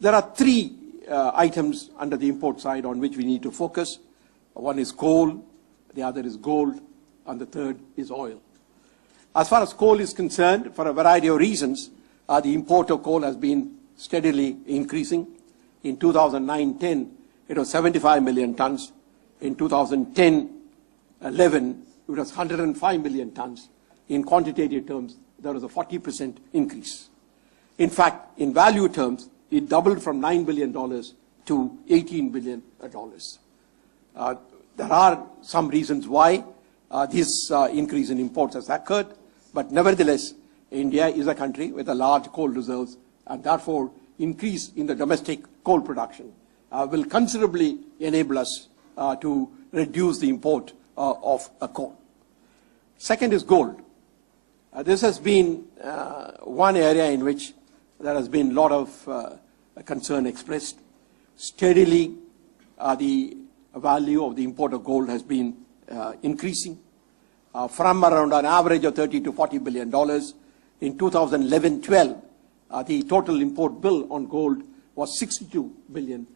There are three items under the import side on which we need to focus. One is coal, the other is gold, and the third is oil. As far as coal is concerned, for a variety of reasons, the import of coal has been steadily increasing. In 2009-10, it was 75 million tons. In 2010-11, it was 105 million tons. In quantitative terms, there was a 40% increase. In fact, in value terms, it doubled from $9 billion to $18 billion. There are some reasons why this increase in imports has occurred, but nevertheless, India is a country with a large coal reserves, and therefore, increase in the domestic coal production will considerably enable us to reduce the import of coal. Second is gold. This has been one area in which there has been a lot of concern expressed. Steadily, the value of the import of gold has been increasing from around an average of $30 to $40 billion. In 2011-12, the total import bill on gold was $62 billion.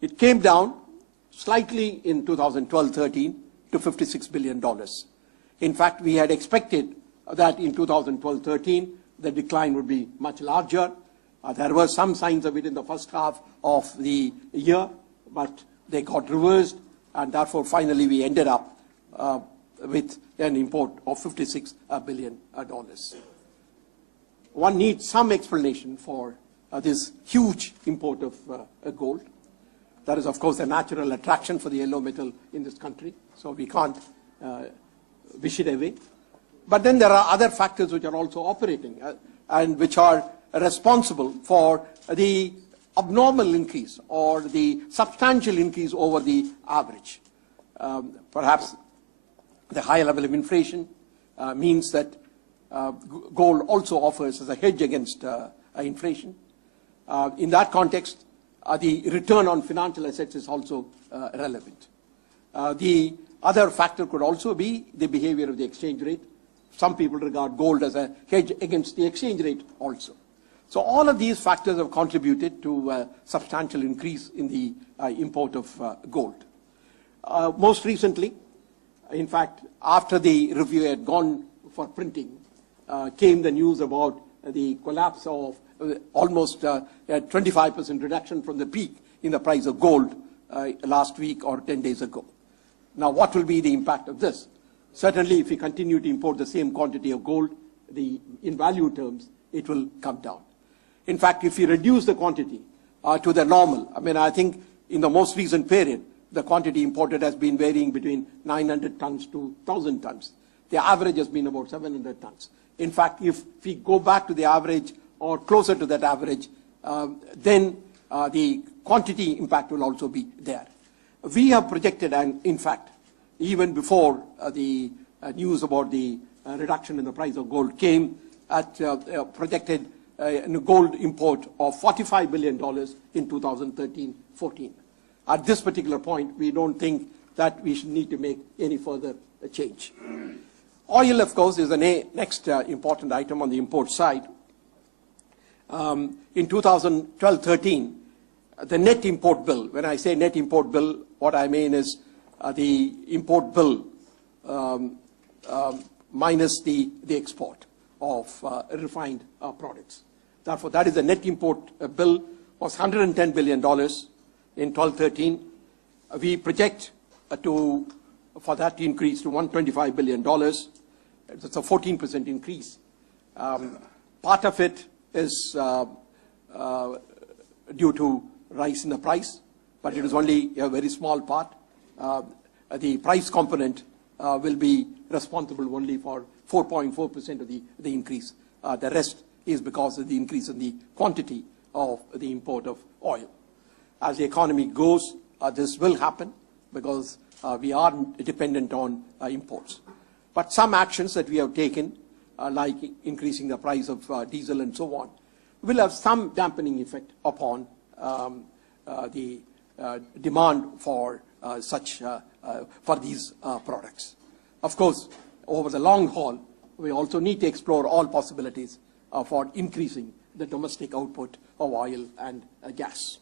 It came down slightly in 2012-13 to $56 billion. In fact, we had expected that in 2012-13, the decline would be much larger. There were some signs of it in the first half of the year, but they got reversed, and therefore, finally, we ended up with an import of $56 billion. One needs some explanation for this huge import of gold. There is, of course, a natural attraction for the yellow metal in this country, so we can't wish it away. But then there are other factors which are also operating and which are responsible for the abnormal increase or the substantial increase over the average. Perhaps the high level of inflation means that gold also offers as a hedge against inflation. In that context, the return on financial assets is also relevant. The other factor could also be the behavior of the exchange rate. Some people regard gold as a hedge against the exchange rate also. So all of these factors have contributed to a substantial increase in the import of gold. Most recently, in fact, after the review had gone for printing, came the news about the collapse of almost a 25% reduction from the peak in the price of gold last week or 10 days ago. Now, what will be the impact of this? Certainly, if we continue to import the same quantity of gold, in value terms, it will come down. In fact, if we reduce the quantity to the normal, I think in the most recent period, the quantity imported has been varying between 900 tons to 1,000 tons. The average has been about 700 tons. In fact, if we go back to the average or closer to that average, then the quantity impact will also be there. We have projected, and in fact, even before the news about the reduction in the price of gold came, at projected gold import of $45 billion in 2013-14. At this particular point, we don't think that we should need to make any further change. Oil, of course, is the next important item on the import side. In 2012-13, the net import bill, when I say net import bill, what I mean is the import bill minus the export of refined products. Therefore, that is the net import bill was $110 billion in 12-13. We project for that to increase to $125 billion. It's a 14% increase. Part of it is due to rise in the price, but it is only a very small part. The price component will be responsible only for 4.4% of the increase. The rest is because of the increase in the quantity of the import of oil. As the economy goes, this will happen because we are dependent on imports. But some actions that we have taken, like increasing the price of diesel and so on, will have some dampening effect upon the demand for these products. Of course, over the long haul, we also need to explore all possibilities for increasing the domestic output of oil and gas.